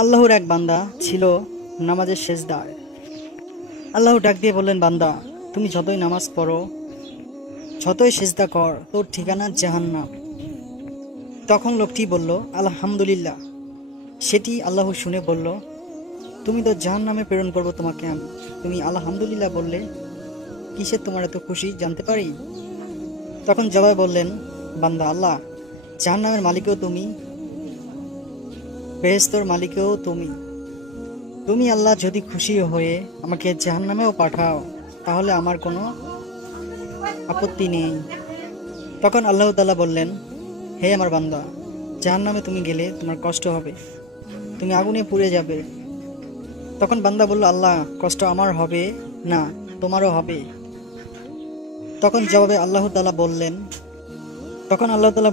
আল্লাহর এক বান্দা ছিল নামাজের সেজদায়। আল্লাহ ডাক দিয়ে বললেন, বান্দা তুমি যতই নামাজ পড়ো, যতই সেজদা কর, তোর ঠিকানা জাহান্নাম। তখন লোকটি বলল, আলহামদুলিল্লাহ। সেটি আল্লাহ শুনে বলল, তুমি তো জাহান্নামে প্রেরণ করবো তোমাকে আমি, তুমি আলহামদুলিল্লাহ বললে, কিসের তোমার এত খুশি জানতে পারি? তখন জবাবে বললেন, বান্দা আল্লাহ, জাহান্নামের মালিকও তুমি, বেহেশতের মালিকও তুমি। তুমি আল্লাহ যদি খুশি হয়ে আমাকে জাহান্নামেও পাঠাও, তাহলে আমার কোনো আপত্তি নেই। তখন আল্লাহ তাআলা বললেন, হে আমার বান্দা, জাহান্নামে তুমি গেলে তোমার কষ্ট হবে, তুমি আগুনে পুড়ে যাবে। তখন বান্দা বলল, আল্লাহ, কষ্ট আমার হবে না, তোমারও হবে। তখন জবাবে আল্লাহ তাআলা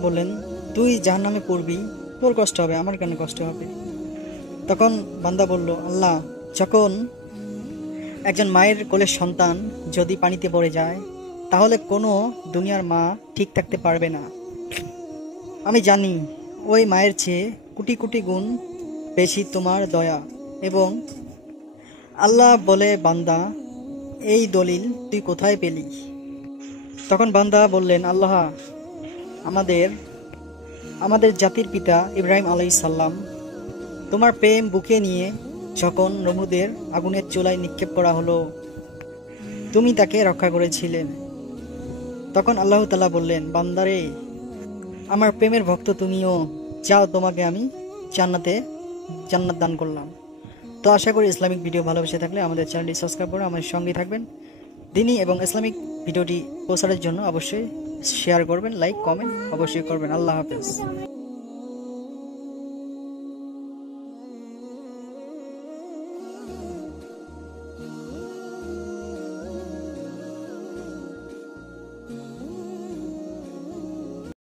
বললেন, তুই জাহান্নামে পড়বি, তোর কষ্ট হবে, আমার কেন কষ্ট হবে? তখন বান্দা বলল, আল্লাহ, যখন একজন মায়ের কোলের সন্তান যদি পানিতে পড়ে যায়, তাহলে কোনো দুনিয়ার মা ঠিক থাকতে পারবে না। আমি জানি ওই মায়ের চেয়ে কোটি কোটি গুণ বেশি তোমার দয়া। এবং আল্লাহ বলে, বান্দা, এই দলিল তুই কোথায় পেলি? তখন বান্দা বললেন, আল্লাহ, আমাদের জাতির পিতা ইব্রাহিম আলাইহিস সালাম তোমার প্রেম বুকে নিয়ে যখন নমরুদের আগুনের চুলায় নিক্ষেপ করা হলো, তুমি তাকে রক্ষা করেছিলেন। তখন আল্লাহ তাআলা বললেন, বান্দারে, আমার প্রেমের ভক্ত তুমিও, যাও, তোমাকে আমি জান্নাত দান করলাম। তো আশা করি ইসলামিক ভিডিও ভালোবেসে থাকলে আমাদের চ্যানেলটি সাবস্ক্রাইব করে আমাদের সঙ্গেই থাকবেন। দিনী এবং ইসলামিক ভিডিওটি প্রচারের জন্য অবশ্যই শেয়ার করবেন, লাইক কমেন্ট অবশ্যই করবেন। আল্লাহ হাফেজ।